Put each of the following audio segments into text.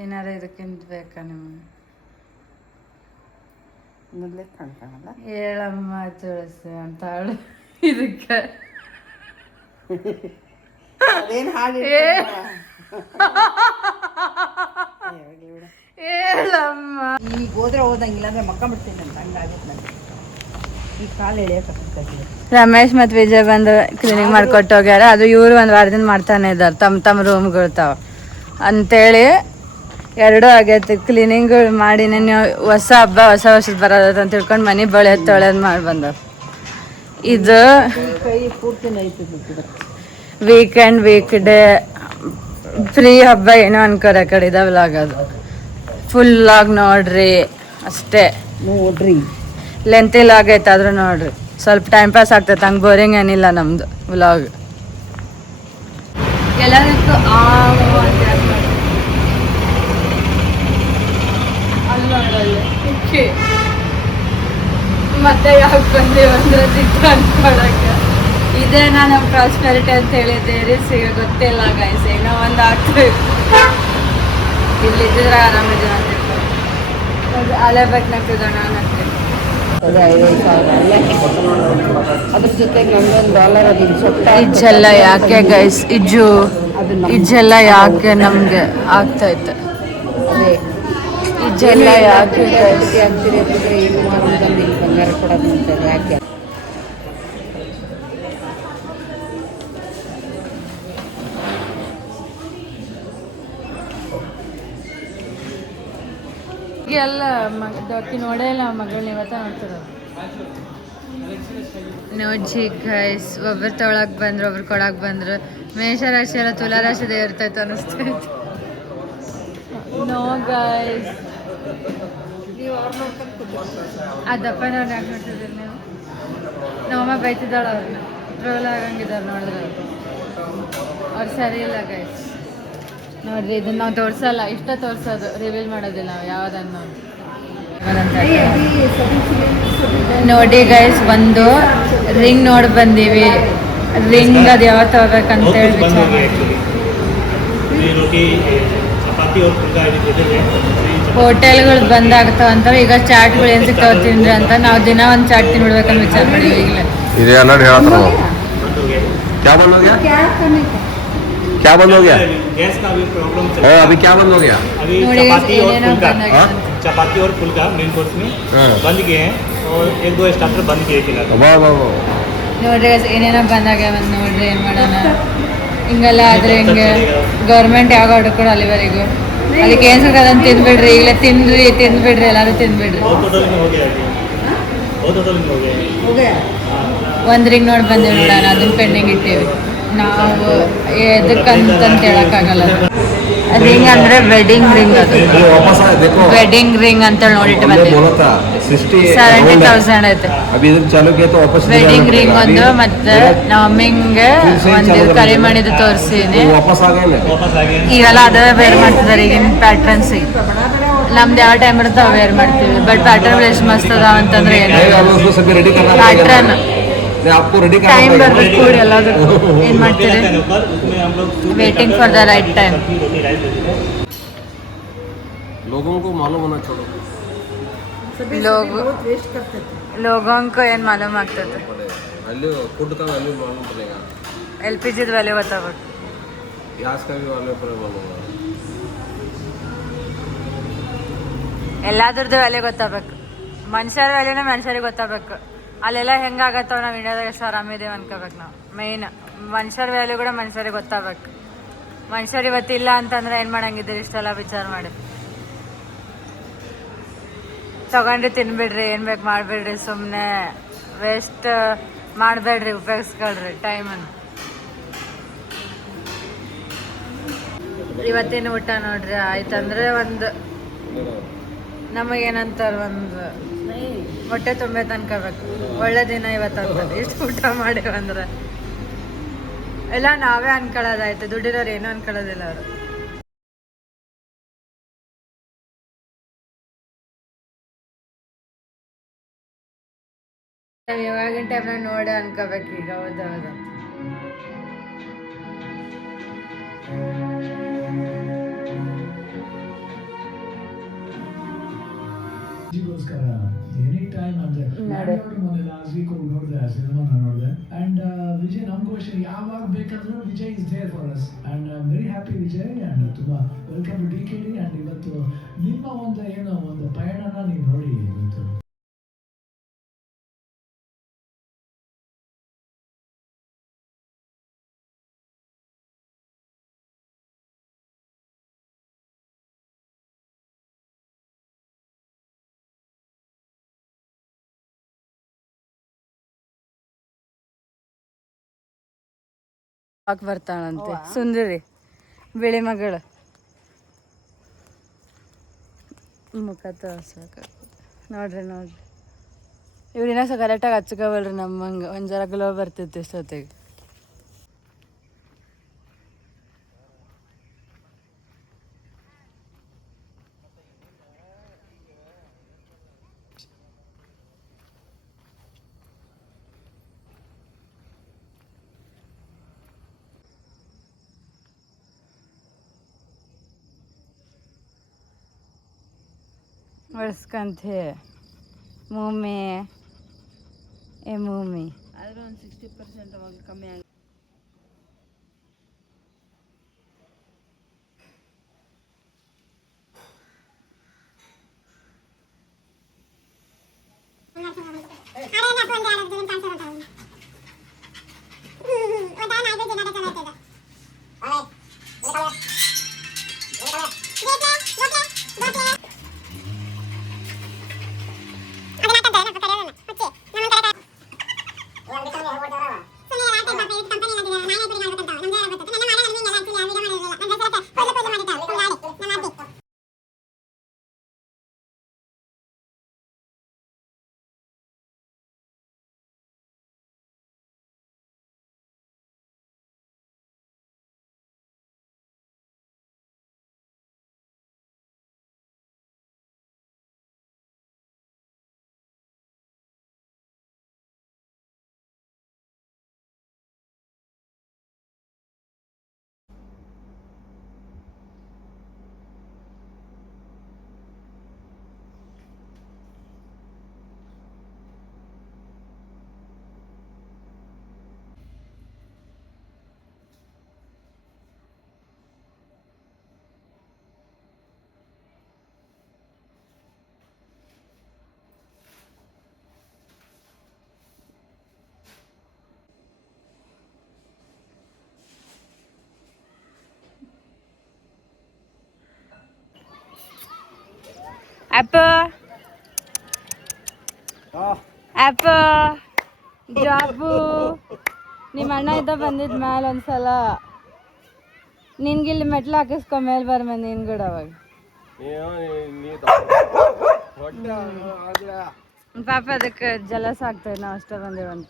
ಏನಾರ ಇದಕ್ಕಿಂತ ಬೇಕಾ ನಿಮ್ಗೆ? ಮೊದಲೇ ಕಾಣ್ತಾನಲ್ಲ ಹೇಳಮ್ಮ ತುಳಸಿ ಅಂತ ಹೇಳು ಇದಕ್ಕೆ. ಅದೇನು ಹಾಡು ಹೇಳಮ್ಮ. ಈಗ ಹೋದ್ರೆ ಹೋದಂಗಿಲ್ಲ ಅಂದ್ರೆ ಮಕ್ಕೊಂಬಿಡ್ತೀನಿ ಅಂತ ಹಂಗಾಗಿತ್ತು ನನಗೆ. ಈ ಕಾಲು ಎಳೆಯೋಕೆ ರಮೇಶ್ ಮತ್ತು ವಿಜಯ್ ಬಂದು ಕ್ಲೀನಿಂಗ್ ಮಾಡ್ಕೊಟ್ಟು ಹೋಗ್ಯಾರ. ಅದು ಇವರು ಒಂದು ವಾರದಿಂದ ಮಾಡ್ತಾನೆ ಇದ್ದಾರೆ ತಮ್ಮ ರೂಮ್ಗಳ್ತಾವ ಅಂತೇಳಿ. ಎರಡೂ ಆಗೈತಿ ಕ್ಲೀನಿಂಗ್ ಮಾಡಿ. ನಾನು ಹೊಸ ಹಬ್ಬ ಹೊಸ ವರ್ಷದ ಬರೋದ ಅಂತ ತಿಳ್ಕೊಂಡು ಮನೆ ಬಳೆಯೋದು ತೊಳೆಯೋದು ಮಾಡಿ ಬಂದ. ಇದು ಕೈ ಪೂರ್ತಿ ನೈತಿದ್ದು ವೀಕೆಂಡ್ ವೀಕ್ ಡೇ ಫ್ರೀ ಹಬ್ಬ ಏನೋ ಅನ್ಕೋರ ಕಡೆ ಇದಾವಲ್ಲ ಆಗೋದು. ಫುಲ್ ಲಾಗ್ ನೋಡ್ರಿ ಅಷ್ಟೇ. ನೋಡ್ರಿ ಲೆಂತಿ ಲಾಗ್ ಐತೆ ಆದ್ರೂ ನೋಡ್ರಿ. ಸ್ವಲ್ಪ ಟೈಮ್ ಪಾಸ್ ಆಗ್ತೈತೆ, ಹಂಗೆ ಬೋರಿಂಗ್ ಏನಿಲ್ಲ ನಮ್ದು ವ್ಲಾಗ್. ಎಲ್ಲದಕ್ಕೂ ಮತ್ತೆ ಯಾಕೆ ಬಂದೇವು ಅಂದ್ರೆ ಚಿಕ್ಕ ಅನ್ಕೊಳಕ್ಕೆ. ಇದೇ ನಾನು ಪ್ರಾಸ್ಪೆರಿಟಿ ಅಂತ ಹೇಳಿದ್ದೆ. ಸಿಗ ಗೊತ್ತಿಲ್ಲ ಗೈಸ್, ಏನೋ ಒಂದು ಆಗ್ತದೆ. ಇಲ್ಲಿ ಇದ್ದಿದ್ರೆ ಆರಾಮಿದೆ ಅಂತ ಹೇಳ್ತಾರೆ. ಅಲೆ ಬೇಕಾಗ್ತಿದ್ದ ನಾನು ಅಂತ ಅದ್ರ ಜೊತೆಗೆ ನಮ್ದೊಂದು $1 ಅದು ಸೊತ್ತ ಇಜ್ಜೆಲ್ಲ ಯಾಕೆ ಗೈಸ್, ಇಜ್ಜೆಲ್ಲ ಯಾಕೆ ನಮ್ಗೆ ಆಗ್ತೈತೆ? ಅದೇ ಇಜ್ಜೆಲ್ಲ ಯಾಕೆ ಗೈಸ್? ಆಗ್ತೀರಿ ಅಂತಂದ್ರೆ ಏನು ಮಾಡೋದಂದು ಇಲ್ಲಿ ಬಂಗಾರ ಕೊಡೋದು ಅಂತಾರೆ ಯಾಕೆ? ಎಲ್ಲ ದೊಕ್ಕಿ ನೋಡೇ ಇಲ್ಲ ಮಗಳನ್ನ ಇವತ್ತ ನೋಡ್ತಿರೋ. ನೋಡ್ಜಿ ಗೈಸ್, ಒಬ್ಬರು ತೊಗೊಳಕ್ ಬಂದ್ರು, ಒಬ್ರು ಕೊಡಕ್ ಬಂದ್ರು. ಮೇಷರಾಶಿ ಎಲ್ಲ ತುಲಾರಾಶಿದೇ ಇರ್ತೈತೆ ಅನಿಸ್ತೈತೆ. ನೋ ಗೈಸ್, ಅದಪ್ಪನವ್ರು ಯಾಕೆ ನೋಡ್ತಿದ್ದೀರಿ ನೀವು? ನಮ್ಮಮ್ಮ ಬೈತಿದ್ದಾಳೆ ಅವ್ರನ್ನ, ಟ್ರೋಲ್ ಆಗಂಗಿದ್ದಾರೆ ನೋಡಿದ್ರೆ. ಅವ್ರು ಸರಿ ಇಲ್ಲ ಗೈಸ್. ನೋಡ್ರಿ, ಇದನ್ನ ನಾವು ತೋರ್ಸಲ್ಲ, ಇಷ್ಟ ತೋರ್ಸೋದು, ರಿವೀಲ್ ಮಾಡೋದಿಲ್ಲ ನಾವು ಯಾವುದನ್ನು. ನೋಡಿ ಗೈಸ್, ಒಂದು ರಿಂಗ್ ನೋಡಿ ಬಂದೀವಿ. ರಿಂಗ್ ಅದು ಯಾವತ್ತು ಹೋಗ್ಬೇಕಂತೇಳಿ ವಿಚಾರ. ಹೋಟೆಲ್ಗಳು ಬಂದಾಗ್ತಾವ ಅಂತ ಈಗ ಚಾಟ್ಗಳು ಏನು ಸಿಗ್ತಾವ ತಿನ್ರಿ ಅಂತ ನಾವು ದಿನ ಒಂದು ಚಾಟ್ ತಿನ್ಬಿಡ್ಬೇಕಂತ ವಿಚಾರ ಮಾಡಿದ್ವಿ. ಈಗಲೇ क्या बंद हो गया? क्या बंद हो गया? गैस का अभी प्रॉब्लम चल रहा है। अभी क्या बंद हो गया? अभी चपाती और फुल्का मेन कोर्स में बंद किए हैं और 1-2 स्टार्टर बंद किए फिलहाल. वाह वाह वाह. ನೋಡ್ರಿ ಏನೇನೋ ಬಂದಾಗ್ಯಾವ ನೋಡ್ರಿ, ಏನು ಮಾಡೋಣ ಹಿಂಗೆಲ್ಲ ಆದರೆ ಹಿಂಗೆ. ಗೌರ್ಮೆಂಟ್ ಯಾವ ಆರ್ಡರ್ ಕೊಡು ಅಲ್ಲಿವರೆಗೂ. ಅದಕ್ಕೆ ಏನು ಸಿಗೋದು ಅದನ್ನು ತಿಂದ್ಬಿಡ್ರಿ, ಈಗಲೇ ತಿಂದ್ಬಿಡ್ರಿ ಎಲ್ಲರೂ ತಿಂದ್ಬಿಡ್ರಿ. ಒಂದು ರಿಂಗ್ ನೋಡಿ ಬಂದೇವಿ ನೋಡೋಣ, ಅದನ್ನ ಪೆಂಡಿಂಗ್ ಇಟ್ಟೇವಿ ನಾವು. ಎದಕ್ಕಂತಂತ ಹೇಳೋಕ್ಕಾಗಲ್ಲ. ಅದು ರಿಂಗ್ ಅಂದರೆ ವೆಡ್ಡಿಂಗ್ ರಿಂಗ್. ಅದು ವೆಡ್ಡಿಂಗ್ ರಿಂಗ್ ಅಂತೇಳಿ ನೋಡಿಟ್ಟು ಬಂದೇವಿ. 70,000 ಐತೆ ವೆಡ್ಡಿಂಗ್ ರಿಂಗ್ ಒಂದು. ಮತ್ತು ನಮ್ಮ ಮಮ್ಮಿಂಗೆ ಒಂದು ಕರಿಮಣಿದು ತೋರಿಸೀನಿ. ಇವೆಲ್ಲ ಅದೇ ವೇರ್ ಮಾಡ್ತಿದ್ದಾರೆ ಈಗಿನ ಪ್ಯಾಟ್ರನ್ಸಿಗೆ. ನಮ್ದು ಯಾವ ಟೈಮ್ ಇರುತ್ತೆ ಅವು ವೇರ್ ಮಾಡ್ತೀವಿ. ಬಟ್ ಪ್ಯಾಟ್ರನ್ ಎಷ್ಟು ಮಸ್ತ್ ಅದಾವ ಅಂತಂದ್ರೆ ಏನು ಪ್ಯಾಟ್ರನ್ ಟೈಮ್ ಬರ್ಬೇಕು ಕೂಡಿ ಎಲ್ಲದಕ್ಕೂ. ಏನು ಮಾಡ್ತೀರಿ? Waiting for the right time. ಲೋಗೋಂಕು ಏನು ಮಾಲೂಮ್ ಆಗ್ತದೆ? LPG ವ್ಯಾಲ್ಯೂ ಗೊತ್ತಾಗ್ಬೇಕು. ಎಲ್ಲಾದ್ರದ್ದು ವ್ಯಾಲ್ಯೂ ಗೊತ್ತಾಗಬೇಕು. ಮನುಷ್ಯರ ವ್ಯಾಲ್ಯೂನೇ ಮನುಷ್ಯರಿಗೆ ಗೊತ್ತಾಗಬೇಕು. ಅಲ್ಲೆಲ್ಲ ಹೆಂಗಾಗತ್ತವ, ನಾವು ಇಂಡಿಯಾದಾಗ ಎಷ್ಟು ಆರಾಮಿದೇವೆ ಅನ್ಕೋಬೇಕು ನಾವು. ಮೇಯ್ನ್ ಮನುಷ್ಯರ ವ್ಯಾಲ್ಯೂ ಕೂಡ ಮನುಷ್ಯರಿಗೆ ಗೊತ್ತಾಗಬೇಕು. ಮನುಷ್ಯರು ಇವತ್ತಿಲ್ಲ ಅಂತಂದ್ರೆ ಏನು ಮಾಡಂಗಿದ್ದೀರಿ? ಇಷ್ಟೆಲ್ಲ ವಿಚಾರ ಮಾಡಿ ತಗೊಂಡು ತಿನ್ಬಿಡ್ರಿ, ಏನು ಬೇಕು ಮಾಡಿಬಿಡ್ರಿ. ಸುಮ್ಮನೆ ವೇಸ್ಟ್ ಮಾಡಬೇಡ್ರಿ, ಉಪಯೋಗಿಸ್ಕೊಳ್ರಿ ಟೈಮನ್ನು. ಇವತ್ತಿನ ಊಟ ನೋಡ್ರಿ ಆಯ್ತಂದ್ರೆ ಒಂದು ನಮಗೇನಂತಾರೆ, ಒಂದು ಹೊಟ್ಟೆ ತುಂಬೆ ಅನ್ಕೋಬೇಕು. ಒಳ್ಳೆ ದಿನ ಇವತ್ತಂತ ಇಷ್ಟು ಊಟ ಮಾಡಿವಂದ್ರೆ ಎಲ್ಲ ನಾವೇ ಅನ್ಕೊಳ್ಳೋದಾಯ್ತು. ದುಡ್ಡಿರೋರು ಏನೂ ಅನ್ಕೊಳ್ಳೋದಿಲ್ಲ ಅವರು. ಇವಾಗಿನ ಟೈಮ್ನಾಗ ನೋಡಿ ಅನ್ಕೋಬೇಕು ಈಗ. ಹೌದೌದು. ಎನಿ ಟೈಮ್ ಅಂದ್ರೆ ಲ್ಯಾಂಡ್ ಮೊನ್ನೆ ಲಾಸ್ಟ್ ವೀಕ್ ಹೋಗಿ ನೋಡಿದೆ ಆ ಸಿನಿಮಾ ನೋಡಿದೆ ಅಂಡ್ ವಿಜಯ್ ನಮ್ ಕ್ವಶನ್ ಯಾವಾಗ ಬೇಕಂದ್ರೂ Vijay is there for us and I am very happy Vijay and ತುಂಬಾ ವೆಲ್ಕಮ್ ಟು DKD ಅಂಡ್ ಇವತ್ತು ನಿಮ್ಮ ಒಂದು ಏನೋ ಒಂದು ಪಯಣನ ನೀವು ನೋಡಿ ಇವತ್ತು ಹಾಕ್ ಬರ್ತಾಳಂತೆ ಸುಂದರಿ ಬಿಳಿ ಮಗಳು ಮುಖ ತೋರ್ಸಕ ನೋಡ್ರಿ ಇವ್ರಿನ ಕರೆಕ್ಟಾಗಿ ಹಚ್ಕೋವಲ್ರಿ ನಮ್ಮಂಗೆ ಒಂದು ಜರ ಗ್ಲೋ ಬರ್ತಿತ್ತು ಇಷ್ಟೊತ್ತಿಗೆ. ಒಡ್ಸ್ಕಂತೆ ಮೂಮಿ ಏ ಮೂಮಿ ಆದ್ರೆ ಒಂದು 60% ಅವಾಗ ಕಮ್ಮಿ ಆಗಿ ಅಪ್ಪ ಅಪ್ಪ ಜಾಬು ನಿಮ್ಮ ಅಣ್ಣ ಇದ್ದ ಬಂದಿದ್ ಮ್ಯಾಲ ಒಂದ್ಸಲ ನಿನ್ಗಿಲ್ಲಿ ಮೆಟ್ಲು ಹಾಕಿಸ್ಕೊ ಮೇಲೆ ಬರ್ಮ ನೀನ್ ಕೂಡ ಅವಾಗ ಪಾಪ ಅದಕ್ಕೆ ಜಲಸ್ ಆಗ್ತದೆ ನಾವು ಅಷ್ಟೇ ಬಂದೇವಂತ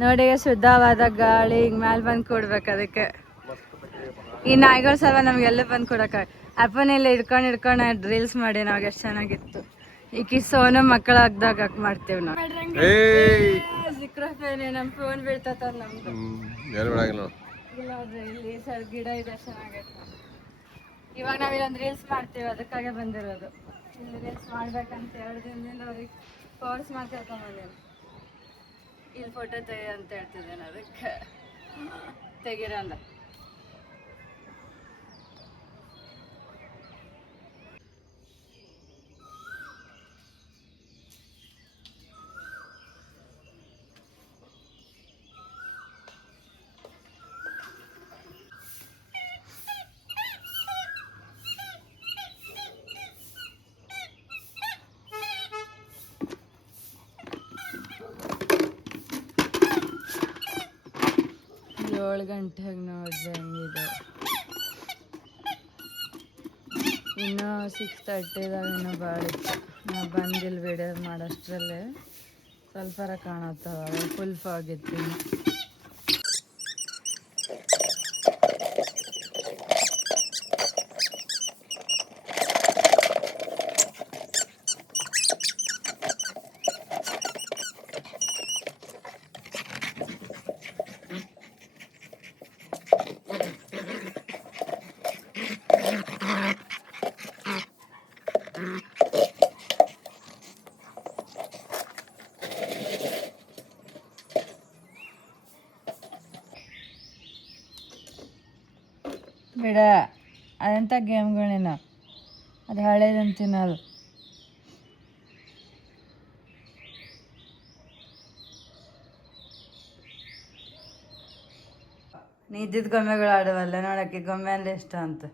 ನೋಡಿ ಶುದ್ಧವಾದ ಗಾಳಿ ಹಿಂಗ್ ಮ್ಯಾಲ ಬಂದು ಕೊಡ್ಬೇಕು ಅದಕ್ಕೆ ಈ ನಾಯಿಗಳು ಸಲ ನಮ್ಗೆಲ್ಲ ಬಂದು ಕೊಡಕ ಅಪ್ಪನೆಲ್ಲ ಹಿಡ್ಕೊಂಡು ರೀಲ್ಸ್ ಮಾಡಿ ನಾವಾಗ ಎಷ್ಟು ಚೆನ್ನಾಗಿತ್ತು ಈಕಿ ಸೋನು ಮಕ್ಕಳ ಆಗ್ದಾಗ ಮಾಡ್ತೇವೆ ನಾವು ಸಿಕ್ರಫೇನೆ ನಮ್ಮ ಫೋನ್ ಬೀಳ್ತದ ನಮ್ದು ಇಲ್ಲ ನೋಡ್ರಿ ಇಲ್ಲಿ ಸರ್ ಗಿಡ ಇದೆ ಚೆನ್ನಾಗೈತೆ ಇವಾಗ ನಾವಿಲ್ಲೊಂದು ರೀಲ್ಸ್ ಮಾಡ್ತೀವಿ ಅದಕ್ಕಾಗೆ ಬಂದಿರೋದು ಇಲ್ಲಿ ರೀಲ್ಸ್ ಮಾಡ್ಬೇಕಂತ 2 ದಿನದಿಂದ ಅವ್ರಿಗೆ ಫೋರ್ಸ್ ಮಾಡ್ತಿರ್ಕೊಂಬಂದೇನು ಇಲ್ಲಿ ಫೋಟೋ ತೆಗಿ ಅಂತ ಹೇಳ್ತಿದ್ದೇನೆ ಅದಕ್ಕೆ ತೆಗೀರ ಅಂದ ಏಳು ಗಂಟೆಗೆ ನೋಡಿದೆ ಹಂಗಿದೆ ಇನ್ನೂ 6:30ದಾಗ ಇನ್ನೂ ಭಾಳ ಇತ್ತು ನಾವು ಬಂದಿಲ್ಲ ವಿಡಿಯೋ ಮಾಡೋಷ್ಟರಲ್ಲೇ ಸ್ವಲ್ಪರ ಕಾಣತ್ತವ ಫುಲ್ ಫಾಗಿತ್ತು ಬಿಡ ಅದಂಥ ಗೇಮ್ಗಳೇನ ಅದು ಹಳೇದಂತೀನಿ ಅದು. ನೀ ಇದ್ದಿದ್ದ ಗೊಂಬೆಗಳು ಆಡುವಲ್ಲ ನೋಡೋಕ್ಕೆ ಗೊಂಬೆ ಅಂದರೆ ಇಷ್ಟ ಅಂತ.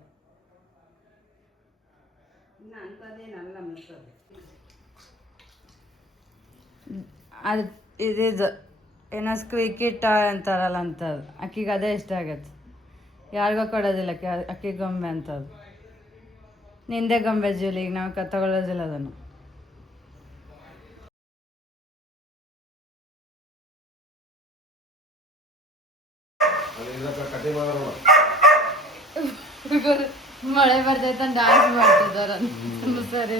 ಅದು ಇದಿದ್ದು ಏನೋ ಸ್ಕ್ವೀಕಿ ಟಾಯ್ ಅಂತಾರಲ್ಲ ಅಂಥದ್ದು, ಅಕ್ಕಿಗೆ ಅದೇ ಇಷ್ಟ ಆಗತ್ತೆ. ಯಾರಿಗೋ ಕೊಡೋದಿಲ್ಲ ಅಕ್ಕಿ ಗೊಂಬೆ ಅಂತದ್ದು. ನಿಂದೆ ಗೊಂಬೆ ಜೂಲಿ, ಈಗ ನಾವು ತಗೊಳ್ಳೋದಿಲ್ಲ ಅದನ್ನು. ಮಳೆ ಬರ್ತೈತೆ ಡ್ಯಾನ್ಸ್ ಮಾಡ್ತಿದ್ದಾರೆ ಸರಿ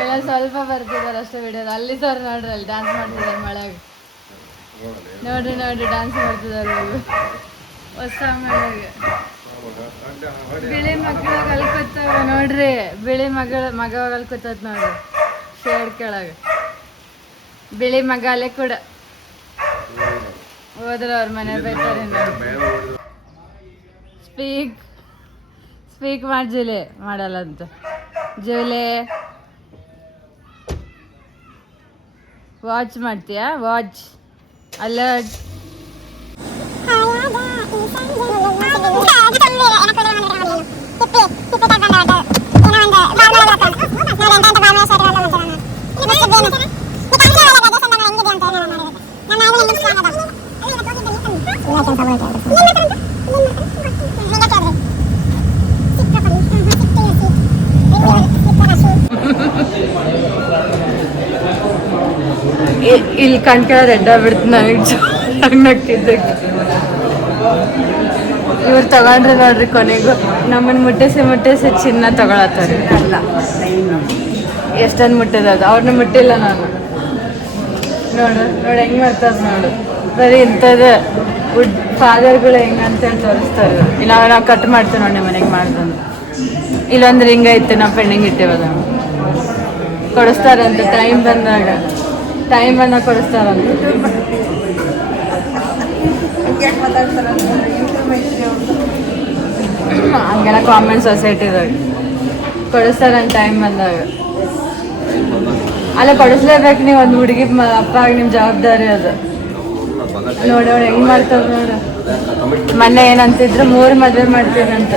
ಎಲ್ಲ ಸ್ವಲ್ಪ ಬರ್ತಿದ್ದಾರೆ ಅಷ್ಟೇ ವಿಡಿಯೋದು. ಅಲ್ಲಿ ಸರ್ ನೋಡ್ರಿ ಅಲ್ಲಿ ಡ್ಯಾನ್ಸ್ ಮಾಡ್ತಿದ್ದಾರೆ ಮಳೆಗೆ. ನೋಡ್ರಿ ಡ್ಯಾನ್ಸ್ ಮಾಡ್ತಿದ್ದಾರೆ ಹೊಸ ಮಳೆಗೆ. ಬಿಳಿ ಮಕ್ಕಳು ಕಲ್ಕೊತಾವ ನೋಡ್ರಿ, ಬಿಳಿ ಮಗ ಕಲ್ಕೊತತ್ ನೋಡ್ರಿ ಶೇಡ್ ಕೆಳಗೆ. ಬಿಳಿ ಮಗ ಅಲ್ಲೇ ಕೂಡ ಹೋದ್ರ ಅವ್ರ ಮನೆ ಬೈತಾರೆ. ಸ್ಪೀಕ್ ಮಾಡಿ ಜೂಲೆ ಮಾಡಲ್ಲ ಅಂತ. ಜೂಲೆ ವಾಚ್ ಮಾಡ್ತೀಯಾ? Watch alert. ಇಲ್ಲಿ ಕಣ್ಕೆಳೋದು ಎಡ್ಡ ಬಿಡ್ತು ನನಗೆ ನಗ್ತಿದ್ದಕ್ಕೆ. ಇವ್ರು ತಗೊಂಡ್ರೆ ನೋಡ್ರಿ ಕೊನೆಗೂ ನಮ್ಮನ್ನು ಮುಟ್ಟಿಸಿ ಚಿನ್ನ ತಗೊಳತ್ತಾರೆ. ಅಲ್ಲ ಎಷ್ಟೊಂದು ಮುಟ್ಟಿದ ಅದು, ಅವ್ರನ್ನ ಮುಟ್ಟಿಲ್ಲ ನಾನು. ನೋಡು ಹೆಂಗೆ ಮಾಡ್ತಾರೆ ನೋಡು. ಬರೀ ಇಂಥದ್ದು ಫಾದರ್ಗಳು ಹೆಂಗೆ ಅಂತೇಳಿ ತೋರಿಸ್ತಾರೆ. ಇಲ್ಲ ನಾವು ಕಟ್ ಮಾಡ್ತೀವಿ ನೋಡಿ ಮನೆಗೆ ಮಾಡ್ದಂದು. ಇಲ್ಲೊಂದು ರಿಂಗ್ ಐತೆ ನಾವು ಪೆಂಡಿಂಗ್ ಇಟ್ಟೇವದ ಕೊಡಿಸ್ತಾರಂತೆ ಟೈಮ್ ಬಂದಾಗ ಕೊಡಿಸ್ತಾರಂತೆ. ಹಂಗೆಲ್ಲ ಕಾಮನ್ ಸೊಸೈಟಿದಾಗ ಕೊಡಿಸ್ತಾರಂತ ಟೈಮ್ ಬಂದಾಗ. ಅಲ್ಲ ಕೊಡಿಸ್ಲೇಬೇಕು ನೀವು, ಒಂದು ಹುಡುಗಿ ಅಪ್ಪ ಆಗಿ ನಿಮ್ಮ ಜವಾಬ್ದಾರಿ ಅದು. ನೋಡಿ ಹೆಂಗ್ ಮಾಡ್ತಾರ ನೋಡು. ಮೊನ್ನೆ ಏನಂತಿದ್ರು 3 ಮದುವೆ ಮಾಡ್ತೀರಂತ.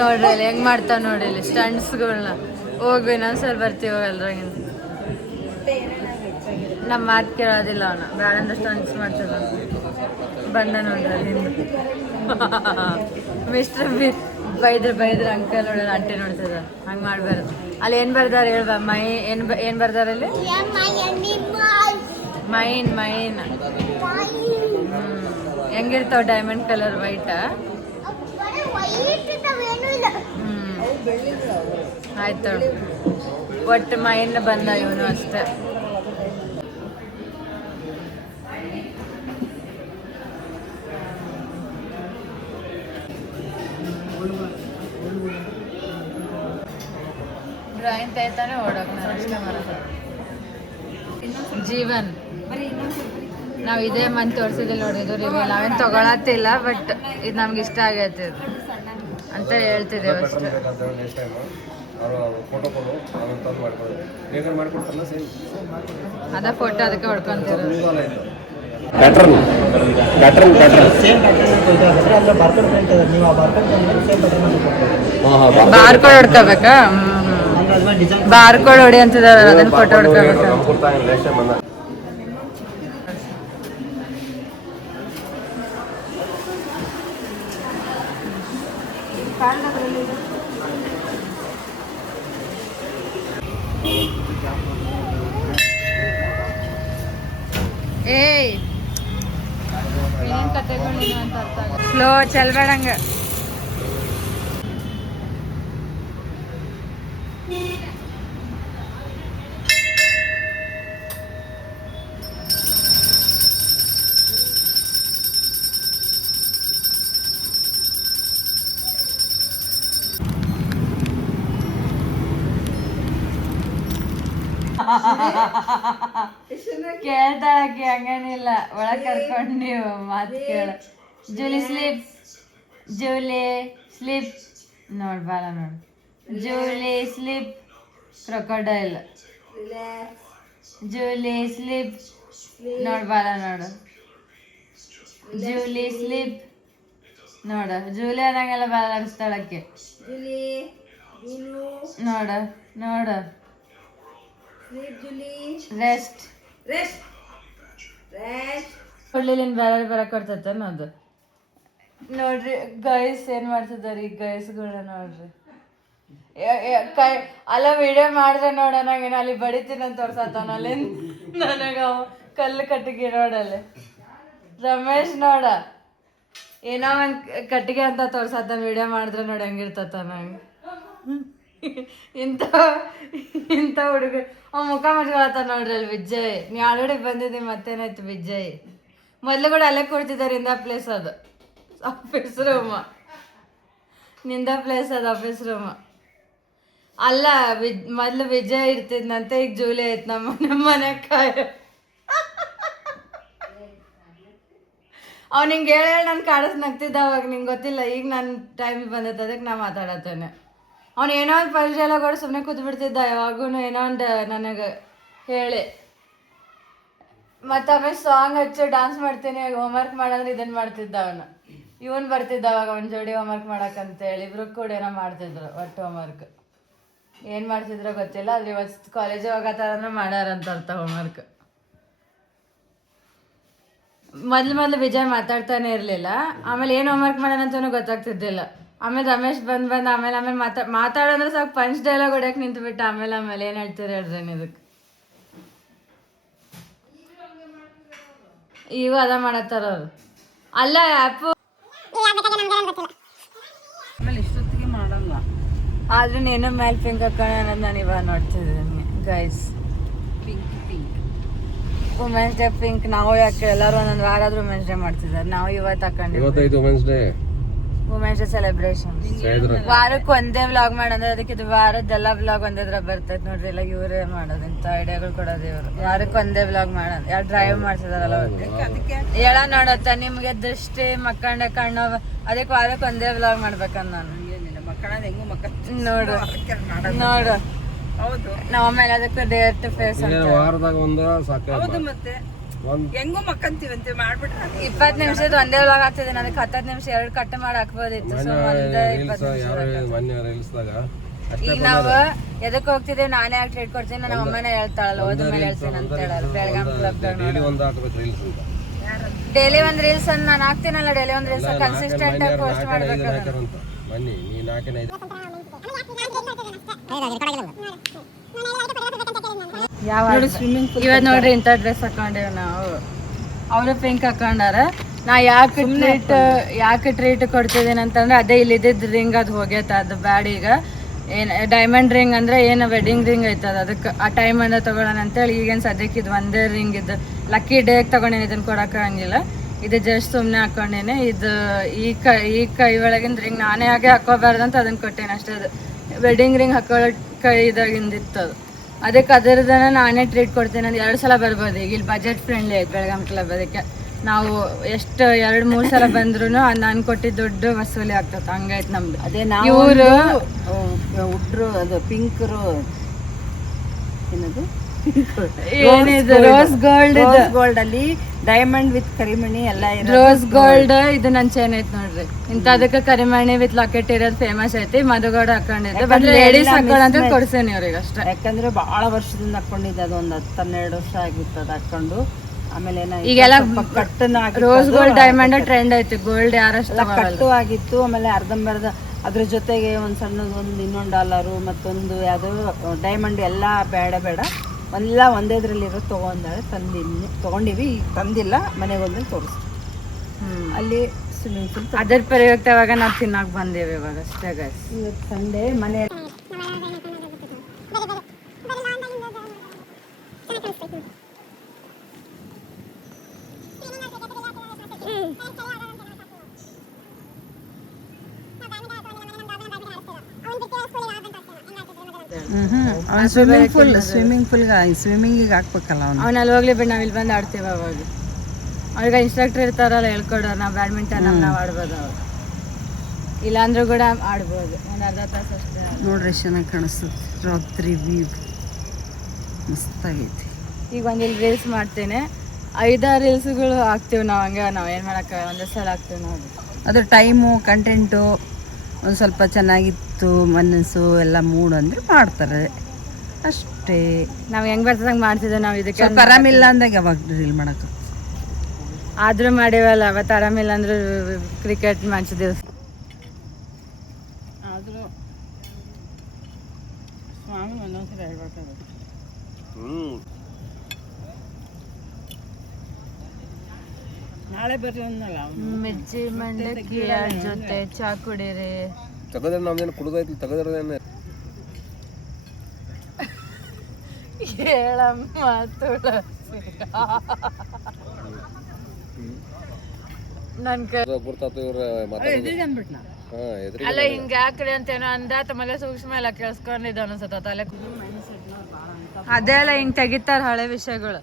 ನೋಡ್ರಿ ಅಲ್ಲಿ ಹೆಂಗ್ ಮಾಡ್ತಾವ ನೋಡಿ ಇಲ್ಲಿ ಸ್ಟಂಟ್ಸ್ಗಳನ್ನ. ಹೋಗಿ ಇನ್ನೊಂದ್ಸಲ ಬರ್ತೀವಿ ಎಲ್ರಾಗಿಂದ. ನಮ್ಮ ಮಾತು ಕೇಳೋದಿಲ್ಲ ಅವನು, ಬೇಡಂದ್ರೆ ಸ್ಟಂಟ್ಸ್ ಮಾಡ್ತದ ಬಂದ ನೋಡ್ರಿ ಅಲ್ಲಿಂದ. ಮಿಸ್ಟರ್ ಬೈದ್ರ ಅಂಕಲ್ ನೋಡ ಆಂಟಿ ನೋಡ್ತದ. ಹಂಗೆ ಮಾಡ್ಬಾರ್ದು. ಅಲ್ಲಿ ಏನು ಬರ್ದಾರ ಹೇಳ್ಬ ಮೈ ಏನು ಬರ್ದಾರ ಅಲ್ಲಿ? ಮೈನ್ ಹೆಂಗಿರ್ತಾವ ಡೈಮಂಡ್ ಕಲರ್ ವೈಟ್. ಆಯ್ತು ಒಟ್ಟು ಮೈನ್ ಬಂದ ಇವನು ಅಷ್ಟೇ. ಡ್ರಾಯಿಂಗ್ ತೈತಾನೆ ಓಡೋಕೆ ನಾನು ಅಷ್ಟೇ ಮಾಡೋದು. ಜೀವನ್ ನಾವು ಇದೇ ಮಂತ್ ತೋರಿಸಿದಲ್ಲಿ ನೋಡಿದ್ದು ರಿವ್ಯೂ. ನಾವೇನು ತಗೊಳತ್ತಿಲ್ಲ, ಬಟ್ ಇದು ನಮ್ಗೆ ಇಷ್ಟ ಆಗೈತೆ ಅಂತ ಹೇಳ್ತಿದ್ದೇವೆ ಅಷ್ಟೇ. ಅದ ಫೋಟೋ ಅದಕ್ಕೆ ಹೊಡ್ಕೊಂತೀರ. ಬಾರ್ಕೋಡ್ ಹೊಡ್ಕೋಬೇಕಾ? ಬಾರ್ಕೋಡ್ ಹೊಡಿ ಅಂತಿದಾರ, ಅದನ್ನ ಫೋಟೋ ಹೊಡ್ಕೋಬೇಕಾ? ಏಯ್ ಏನೇನು ಕತೆಗಳು ಅಂತ ಅರ್ಥ ಆಗಲ್ಲ. ಸ್ಲೋ ಚಲ್ಬೇಡಂಗ. ಕೇಳ್ತಾಳಕ್ಕೆ ಹಂಗೇನಿಲ್ಲ, ಒಳಗೆ ಕರ್ಕೊಂಡು ನೀವು ಮಾತು ಕೇಳ. ಜೂಲಿ ಸ್ಲೀಪ್ ಜೂಲೆ ಸ್ಲಿಪ್ ನೋಡ್ ಬಾಲ ನೋಡು ಜೂಲೆ ಸ್ಲಿಪ್ ಕ್ರೊಕೊಡೈಲ್ ಜೂಲಿ ಸ್ಲಿಪ್ ನೋಡ್ ಬಾಲ ನೋಡು ಜೂಲಿ ಸ್ಲಿಪ್ ನೋಡ ಜೂಲಿ ಅನ್ನಂಗೆಲ್ಲ ಬಾಲ ಆಡಿಸ್ತಾಳಕ್ಕೆ ನೋಡ ನೋಡ ರೆಸ್ಟ್ ಕೊಡ್ಲಿಲ್ಲ ಬೇರೆ ಬರಕ್ ಕೊಡ್ತೈತೆ ಅನ್ನೋದು ನೋಡ್ರಿ ಗೈಸ್ ಏನ್ ಮಾಡ್ತಿದಾರೆ ಈ ಗೈಸ್ಗಳ ನೋಡ್ರಿ ಕೈ ಅಲ್ಲ ವಿಡಿಯೋ ಮಾಡಿದ್ರೆ ನೋಡ ನಂಗೇನು ಅಲ್ಲಿ ಬಡಿತೀನಿ ಅಂತ ತೋರ್ಸತ್ತಾನ ಅಲ್ಲಿ ನನಗ ಕಲ್ಲು ಕಟ್ಟಿಗೆ ನೋಡಲ್ಲಿ ರಮೇಶ್ ನೋಡ ಏನೋ ಒಂದ್ ಕಟ್ಟಿಗೆ ಅಂತ ತೋರ್ಸತ್ತಾನ ವಿಡಿಯೋ ಮಾಡಿದ್ರೆ ನೋಡಿ ಹೆಂಗಿರ್ತತ ನಂಗೆ ಇಂಥ ಹುಡುಗ ಅವ್ ಮುಖ ಮುಚ್ಕೊಳತ್ತ ನೋಡ್ರಿ ಅಲ್ಲಿ ವಿಜಯ್ ನೀ ಆಲ್ರೆಡಿ ಬಂದಿದ್ದಿ ಮತ್ತೇನಾಯ್ತು ವಿಜಯ್ ಮೊದ್ಲು ಕೂಡ ಅಲ್ಲೇ ಕೊಡ್ತಿದ್ದಾರೆ ಇಂದ ಪ್ಲೇಸ್ ಅದು ಆಫೀಸ್ ರೂಮ್ ನಿಂದ ಪ್ಲೇಸ್ ಅದು ಆಫೀಸ್ ರೂಮ್ ಅಲ್ಲ ಮೊದ್ಲು ವಿಜಯ್ ಇರ್ತಿದ್ನಂತೆ ಈಗ ಜೂಲಿ ಐತ್ ನಮ್ಮ ಮನೆ ಕಾಯ ಅವ್ ನಿಂಗೆ ಹೇಳಿ ನಾನು ಕಾಡಿಸ್ ನಗ್ತಿದ್ದ ಅವಾಗ ನಿಂಗೆ ಗೊತ್ತಿಲ್ಲ ಈಗ ನನ್ನ ಟೈಮ್ ಬಂದೈತೆ ಅದಕ್ಕೆ ನಾ ಮಾತಾಡತ್ತೇನೆ ಅವ್ನು ಏನೋ ಒಂದು ಪರಿಚಯ ಎಲ್ಲ ಕೂಡ ಸುಮ್ಮನೆ ಕೂತ್ ಬಿಡ್ತಿದ್ದ ಯಾವಾಗೂ ಏನೋ ಒಂದು ನನಗೆ ಹೇಳಿ ಮತ್ತು ಆಮೇಲೆ ಸಾಂಗ್ ಹಚ್ಚಿ ಡಾನ್ಸ್ ಮಾಡ್ತೀನಿ ಹೋಮ್ವರ್ಕ್ ಮಾಡಂದ್ರೆ ಇದನ್ನು ಮಾಡ್ತಿದ್ದ ಅವನು ಇವನು ಬರ್ತಿದ್ದ ಅವಾಗ ಅವ್ನ ಜೋಡಿ ಹೋಮ್ವರ್ಕ್ ಮಾಡಕ್ಕಂತೇಳಿ ಇಬ್ರು ಕೂಡ ಏನೋ ಮಾಡ್ತಿದ್ರು ಒಟ್ಟು ಹೋಮ್ವರ್ಕ್ ಏನು ಮಾಡ್ತಿದ್ರೋ ಗೊತ್ತಿಲ್ಲ ಆದ್ರೆ ಇವತ್ತು ಕಾಲೇಜ್ ಹೋಗತ್ತಾರಂದ್ರೆ ಮಾಡ್ಯಾರಂತ ಅರ್ಥ ಹೋಮ್ವರ್ಕ್ ಮೊದ್ಲು ವಿಜಯ್ ಮಾತಾಡ್ತಾನೆ ಇರಲಿಲ್ಲ ಆಮೇಲೆ ಏನು ಹೋಮ್ವರ್ಕ್ ಮಾಡೋಣಂತನೂ ಗೊತ್ತಾಗ್ತಿದ್ದಿಲ್ಲ ಆಮೇಲೆ ರಮೇಶ್ ಬಂದು ಆಮೇಲೆ ಮಾತಾಡೋದ್ರೆ ಸಾಕು ಪಂಚ್ ಡೈಲಾಗ್ ಹೊಡ್ಯಕ್ಕೆ ನಿಂತುಬಿಟ್ಟು ಆಮೇಲೆ ಏನು ಹೇಳ್ತೀರಿ ಹೇಳ್ರಿ ಇದಕ್ಕೆ ಈಗ ಅದ ಮಾಡತ್ತಾರ ಅವ್ರು ಅಲ್ಲ ಆ್ಯಪು ಇಷ್ಟೊತ್ತಿಗೆ ಮಾಡಲ್ಲ ಆದ್ರೆ ನೀನು ಮೇಲೆ ಪಿಂಕ್ ಹಾಕೋಣ ಅನ್ನೋದು ನಾನು ಇವಾಗ ನೋಡ್ತಿದ್ದೀನಿ ಗೈಸ್ ವುಮೆನ್ಸ್ ಡೇ ಪಿಂಕ್ ನಾವು ಯಾಕೆ ಎಲ್ಲರೂ ಒಂದೊಂದು ವಾರ ಆದ್ರೂ ವುಮೆನ್ಸ್ ಡೇ ಮಾಡ್ತಿದ್ದಾರೆ ನಾವು ಇವತ್ತು ಹಾಕೊಂಡಿದ್ದೀವಿ ವುಮೆನ್ಸ್ ಡೇ ಸೆಲೆಬ್ರೇಷನ್ ವಾರಕ್ಕೆ ಒಂದೇ ವ್ಲಾಗ್ ಮಾಡಂದ್ರೆ ಅದಕ್ಕೆ ಇದು ವಾರದ್ದೆಲ್ಲ ವ್ಲಾಗ್ ಒಂದೇದ್ರ ಬರ್ತೈತೆ ನೋಡ್ರಿ ಎಲ್ಲ ಇವರೇ ಮಾಡೋದು ಇಂಥ ಐಡಿಯಾಗಳು ಕೊಡೋದು ಇವರು ವಾರಕ್ಕೆ ಒಂದೇ ವ್ಲಾಗ್ ಮಾಡೋದು ಯಾರು ಡ್ರೈವ್ ಮಾಡ್ತಿದಾರಲ್ಲ ಹೇಳ ನೋಡತ್ತ ನಿಮ್ಗೆ ದೃಷ್ಟಿ ಮಕ್ಕಂಡೆ ಕಣ್ಣು ಅದಕ್ಕೆ ವಾರಕ್ಕೆ ಒಂದೇ ವ್ಲಾಗ್ ಮಾಡ್ಬೇಕಂದ ನಾನು ಮಕ್ಕಳದ ಹೆಂಗು ನೋಡು ನೋಡು ಹೌದು ನಾವ್ ಆಮೇಲೆ ಅದಕ್ಕೆ ಡೇರ್ ಟು ಫೇಸ್ ಅಂತ ವಾರದಾಗ ಒಂದು ಸಾಕು ಹೌದು ಮತ್ತೆ ಹೆಂಗು ಮಕ್ಕಂತೀವಂತೆ ಮಾಡ್ಬಿಟ್ರೆ 20 ನಿಮಿಷದ ಒಂದೇ ವ್ಲಾಗ್ ಆಗ್ತಿದೆ ಅದಕ್ಕೆ 10 ನಿಮಿಷ 2 ಕಟ್ ಮಾಡಿ ಹಾಕ್ಬೋದಿತ್ತು ಸೊ ಒಂದೇ 20 ನಿಮಿಷ ಈಗ ನಾವು ಎದಕ್ಕೆ ಹೋಗ್ತಿದ್ದೇವೆ ನಾನೇ ಯಾಕೆ ಟ್ರೀಟ್ ಕೊಡ್ತೀನಿ ನಮ್ಮ ಅಮ್ಮನೇ ಹೇಳ್ತಾಳಲ್ಲ ಹೋದ ಮೇಲೆ ಹೇಳ್ತೀನಿ ಅಂತ ಹೇಳಲ್ಲ ಬೆಳಗಾಂ ಕ್ಲಬ್ ಡೈಲಿ ಒಂದ್ ರೀಲ್ಸ್ ಅನ್ನ ನಾನು ಹಾಕ್ತೀನಲ್ಲ ಡೈಲಿ ಒಂದ್ ರೀಲ್ಸ್ ಕನ್ಸಿಸ್ಟೆಂಟ್ ಆಗಿ ಪೋಸ್ಟ್ ಮಾಡ್ಬೇಕು ಇವತ್ತು ನೋಡ್ರಿ ಇಂಥ ಡ್ರೆಸ್ ಹಾಕೊಂಡೇವ್ ನಾವು ಅವರು ಪಿಂಕ್ ಹಾಕೊಂಡಾರ ನಾ ಯಾಕೆ ಟ್ರೀಟ್ ಕೊಡ್ತಿದ್ದೀನಿ ಅಂತಂದ್ರೆ ಅದೇ ಇಲ್ಲಿದ್ದ ರಿಂಗ್ ಅದು ಹೋಗೈತೆ ಅದು ಬ್ಯಾಡ ಈಗ ಏನು ಡೈಮಂಡ್ ರಿಂಗ್ ಅಂದ್ರೆ ಏನು ವೆಡ್ಡಿಂಗ್ ರಿಂಗ್ ಐತದ ಅದಕ್ಕೆ ಆ ಟೈಮ್ ಅಂದ್ರೆ ತಗೊಳ್ಳೋಣ ಅಂತೇಳಿ ಈಗೇನು ಸದ್ಯಕ್ಕೆ ಇದು ಒಂದೇ ರಿಂಗ್ ಇದ್ದು ಲಕ್ಕಿ ಡೇಗೆ ತಗೊಂಡೇನೆ ಇದನ್ನು ಕೊಡೋಕ್ಕಾಗಿಲ್ಲ ಇದು ಜಸ್ಟ್ ಸುಮ್ಮನೆ ಹಾಕೊಂಡೇನೆ ಇದು ಈ ಕೈ ಒಳಗಿಂದ ರಿಂಗ್ ನಾನೇ ಹಾಗೆ ಹಾಕೋಬಾರ್ದಂತ ಅದನ್ನು ಕೊಟ್ಟೇನೆ ಅಷ್ಟೇ ಅದು ವೆಡ್ಡಿಂಗ್ ರಿಂಗ್ ಹಾಕೊಳ್ಳೋ ಕೈ ಇದಾಗಿಂದಿತ್ತು ಅದು ಅದಕ್ಕೆ ಅದರದನ್ನ ನಾನೇ ಟ್ರೀಟ್ ಕೊಡ್ತೀನಿ ಅದು 2 ಸಲ ಬರ್ಬೋದು ಈಗ ಇಲ್ಲಿ ಬಜೆಟ್ ಫ್ರೆಂಡ್ಲಿ ಐತೆ ಬೆಳಗಾಂ ಕ್ಲಬ್ ಅದಕ್ಕೆ ನಾವು ಎಷ್ಟು 2-3 ಸಲ ಬಂದ್ರು ನಾನು ಕೊಟ್ಟಿದ್ದ ದುಡ್ಡು ವಸೂಲಿ ಆಗ್ತದೆ ಹಂಗೈತೆ ನಮ್ದು ಅದೇ ನಾವು ಇವರು ಉಡ್ರು ಅದು ಪಿಂಕ್ರು ಏನದು ಏನಿದು ರೋಸ್ ಗೋಲ್ಡ್ ಅಲ್ಲಿ ಡೈಮಂಡ್ ವಿತ್ ಕರಿಮಣಿ ಎಲ್ಲ ರೋಸ್ ಗೋಲ್ಡ್ ಇದು ನನ್ ಚೈನ್ ಐತ್ ನೋಡ್ರಿ ಇಂತದಕ್ಕೆ ಕರಿಮಣಿ ವಿತ್ ಲಾಕೆಟ್ ಇರೋದು ಫೇಮಸ್ ಐತಿ ಮಧುಗೌಡ ಹಾಕೊಂಡಿದ್ದು ಬಟ್ ಲೇಡೀಸ್ ಹಾಕೊಳ್ಳಂತ ಕೊಡ್ಸೇನಿ ಅವ್ರಿಗೆ ಅಷ್ಟೇ ಯಾಕಂದ್ರೆ ಬಹಳ ವರ್ಷದಿಂದ ಹಾಕೊಂಡಿದ್ದೆ ಅದು ಒಂದು 10-12 ವರ್ಷ ಆಗಿತ್ತು ಅದು ಹಾಕೊಂಡು ಆಮೇಲೆ ಈಗೆಲ್ಲ ರೋಸ್ ಗೋಲ್ಡ್ ಡೈಮಂಡ್ ಟ್ರೆಂಡ್ ಐತಿ ಗೋಲ್ಡ್ ಯಾರಷ್ಟು ಕಟ್ಟು ಆಗಿತ್ತು ಆಮೇಲೆ ಅರ್ಧಂಬರ್ಧ ಅದ್ರ ಜೊತೆಗೆ ಒಂದು ಸಣ್ಣದು ಒಂದು $1 ಮತ್ತೊಂದು ಯಾವ್ದು ಡೈಮಂಡ್ ಎಲ್ಲ ಬೇಡ ಎಲ್ಲ ಒಂದೇದ್ರಲ್ಲಿರೋ ತಗೊಂಡಿವಿ ಈಗ ತಂದಿಲ್ಲ ಮನೆಗೆ ಹೋದ್ಮೇಲೆ ತೋರಿಸಿ ಅಲ್ಲಿ ಸ್ವಿಮ್ಮಿಂಗ್ ಪೂಲ್ ಅದರ ಪ್ರಯುಕ್ತವಾಗ ನಾವು ತಿನ್ನಕ್ ಬಂದೇವೆ ಇವಾಗ ಅಷ್ಟೇ ಗೈಸ್ ಇವತ್ತು ಸಂಡೇ ಮನೆ ಸ್ವಿಮ್ಮಿಂಗಿಗೆ ಹಾಕ್ಬೇಕಲ್ಲ ಅವ್ನು ಅಲ್ಲಿ ಹೋಗ್ಲಿ ಬಿಟ್ಟು ನಾವ್ ಇಲ್ಲಿ ಬಂದು ಆಡ್ತೇವೆ ಅವಾಗ ಅವ್ರಿಗೆ ಇನ್ಸ್ಟ್ರಕ್ಟರ್ ಇರ್ತಾರಲ್ಲ ಹೇಳ್ಕೊಡೋರು ನಾವು ಬ್ಯಾಡ್ಮಿಂಟನ್ ನಾವು ಆಡ್ಬೋದು ಅವ್ರು ಇಲ್ಲಾಂದ್ರೂ ಕೂಡ ಆಡ್ಬೋದು ಒಂದು ಅರ್ಧ ತಾಸು ಅಷ್ಟೇ. ನೋಡ್ರಿ ಎಷ್ಟು ಚೆನ್ನಾಗಿ ಕಾಣಿಸ್ತದೆ ರಾತ್ರಿ ವ್ಯೂ ಮಸ್ತಾಗೈತಿ. ಈಗ ಒಂದು ಇಲ್ಲಿ ರೀಲ್ಸ್ ಮಾಡ್ತೇನೆ, 5-6 ರೀಲ್ಸ್ಗಳು ಹಾಕ್ತೀವಿ ನಾವು. ಹಂಗೆ ನಾವು ಏನು ಮಾಡೋಕ್ಕೆ ಒಂದೇ ಸಲ ಹಾಕ್ತೀವಿ ನೋಡಿ. ಅದ್ರ ಟೈಮು ಕಂಟೆಂಟು ಒಂದು ಸ್ವಲ್ಪ ಚೆನ್ನಾಗಿತ್ತು ಮನಸ್ಸು ಎಲ್ಲ ಮೂಡ್ ಅಂದರೆ ಮಾಡ್ತಾರೆ ಅಷ್ಟೇ. ನಾವು ಹೆಂಗೆ ಬರ್ತದಂಗೆ ಮಾಡ್ತಿದ್ದೆ ನಾವು. ಇದಕ್ಕೆ ಸ್ವಲ್ಪ ಆರಾಮಿಲ್ಲ ಅಂದಾಗ ಯಾವಾಗ ರೀಲ್ ಮಾಡೋಕೆ ಆದರೂ ಮಾಡೀವಲ್ಲ. ಅವತ್ತು ಆರಾಮಿಲ್ಲ ಅಂದ್ರೆ ಕ್ರಿಕೆಟ್ ಮ್ಯಾಚ್ ದಿವಸ ಆದರೂ ಸ್ವಾಮಿ ಒಂದೊಂದ್ಸರಿ ಹೇಳ್ಬೇಕಾಗುತ್ತೆ. ನಾಳೆ ಬರ್ರಿ ಅಂದಲ್ಲ. ಮಿರ್ಚಿ ಮಂಡಕ್ಕಿ ಜೊತೆ ಚಾ ಕುಡೀರಿ. ತಗದ್ರೆ ನಮ್ದೇನು ಕುಡ್ದೈತಿ ತಗದ್ರದೇನೆ ಹೇಳಮ್ಮ ತುಳಸಿ. ನನ್ ಗುರ್ತಾತು ಇವ್ರ ಅಲ್ಲ ಹಿಂಗ ಯಾಕ್ರಿ ಅಂತೇನೋ ಅಂದ. ತಮ್ಮಲ್ಲ ಸೂಕ್ಷ್ಮ ಎಲ್ಲ ಕೇಳಿಸ್ಕೊಂಡಿದ್ದ ಅನ್ಸತ್ತ ತಲೆ. ಅದೇ ಅಲ್ಲ ಹಿಂಗ್ ತೆಗಿತಾರ ಹಳೆ ವಿಷಯಗಳು.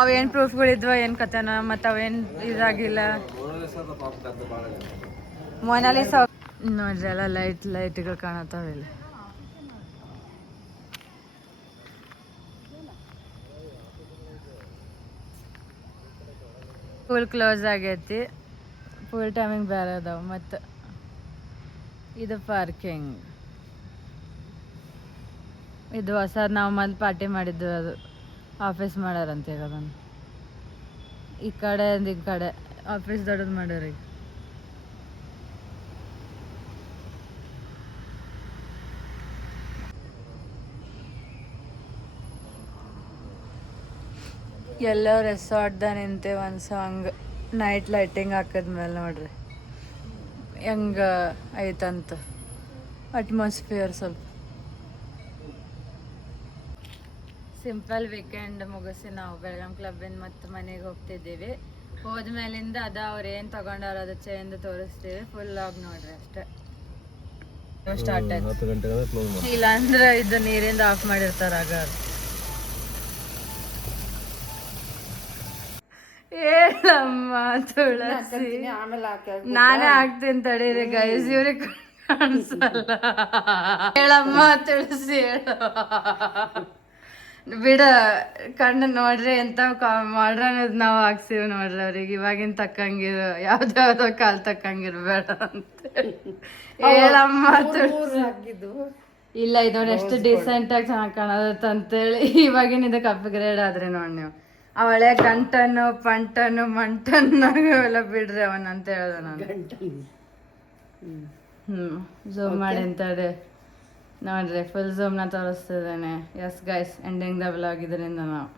ಅವೇನ್ ಪ್ರೂಫ್ಗಳಿದ್ವ ಏನ್ ಕತೆನ, ಮತ್ತ ಅವೇನ್ ಇದಾಗಿಲ್ಲ. ಮೊನಾಲಿಸಾ ನೋಡ್ರಿ ಎಲ್ಲ ಲೈಟ್ಗಳು ಕಾಣತಾವ ಇಲ್ಲಿ. ಫುಲ್ ಕ್ಲೋಸ್ ಆಗೈತಿ. ಫುಲ್ ಟೈಮಿಂಗ್ ಬೇರೆ ಅದಾವ. ಮತ್ತು ಇದು ಪಾರ್ಕಿಂಗ್. ಇದು ಹೊಸದು ನಾವು ಮೊದಲು ಪಾರ್ಟಿ ಮಾಡಿದ್ದು. ಅದು ಆಫೀಸ್ ಮಾಡ್ಯಾರಂತ ಈಗ ಅದನ್ನು. ಈ ಕಡೆ ಆಫೀಸ್ ದೊಡ್ಡದು ಮಾಡ್ಯಾರ ಈಗ. ಎಲ್ಲೋ ರೆಸಾರ್ಟ್ದ ನಿಂತೆ ಒಂದು ಸಾಂಗ್ ನೈಟ್ ಲೈಟಿಂಗ್ ಹಾಕಿದ್ಮೇಲೆ ನೋಡ್ರಿ ಹೆಂಗೆ ಐತಂತ ಅಟ್ಮಾಸ್ಫಿಯರ್. ಸ್ವಲ್ಪ ಸಿಂಪಲ್ ವೀಕೆಂಡ್ ಮುಗಿಸಿ ನಾವು ಬೆಳಗಾಂ ಕ್ಲಬ್ಬಿಂದ ಮತ್ತೆ ಮನೆಗೆ ಹೋಗ್ತಿದ್ದೀವಿ. ಹೋದ್ಮೇಲಿಂದ ಅವ್ರು ಏನು ತಗೊಂಡಾರ ಅದು ಚೇಂಜ್ ತೋರಿಸ್ತೀವಿ. ಫುಲ್ ಆಗಿ ನೋಡ್ರಿ ಅಷ್ಟೇ. ಸ್ಟಾರ್ಟ್ ಆಯ್ತು. ಇಲ್ಲಾಂದ್ರೆ ಇದು ನೀರಿಂದ ಆಫ್ ಮಾಡಿರ್ತಾರ ಆಗ. ಹೇಳಮ್ಮ ತುಳಸಿ. ನಾನೇ ಹಾಕ್ತೀನಿ ತಡೀರಿ ಗೈಸ್, ಇವ್ರಿಗೆ ಕಾಣಿಸಲ್ಲ. ಹೇಳಮ್ಮ ತುಳಸಿ ಹೇಳ ಬಿಡ. ಕಣ್ಣು ನೋಡ್ರಿ ಎಂತ ಮಾಡ್ರನ್ ನಾವು ಹಾಕ್ಸಿವ್ ನೋಡ್ರಿ ಅವ್ರಿಗೆ. ಇವಾಗಿನ ತಕ್ಕಂಗಿರು ಯಾವ್ದಾವ್ದೋ ಕಾಲ್ ತಕ್ಕಂಗಿರ್ಬೇಡ ಅಂತ ಹೇಳಮ್ಮ ತುಳಸಿ. ಇಲ್ಲ ಇದೊಂದು ಎಷ್ಟು ಡೀಸೆಂಟ್ ಆಗಿ ಚೆನ್ನಾಗಿ ಕಾಣೋದತ್ತ ಅಂತೇಳಿ ಇವಾಗಿನ ಇದಕ್ಕೆ ಅಪ್ಗ್ರೇಡ್ ಆದ್ರೆ ನೋಡಿ ನೀವು. ಅವಳೆ ಗಂಟನ್ನು ಪಂಟನ್ನು ಮಂಟನ್ನಾಗ ಅವೆಲ್ಲ ಬಿಡ್ರಿ ಅವನ್ ಅಂತ ಹೇಳ್ದೆ ನಾನು. ಝೂಮ್ ಮಾಡಿ ಅಂತೇಳಿ ನೋಡ್ರಿ ಫುಲ್ ಝೂಮ್ನ ತೋರಿಸ್ತಿದ್ದೇನೆ. Yes guys, ending the vlog ಇದರಿಂದ ನಾವು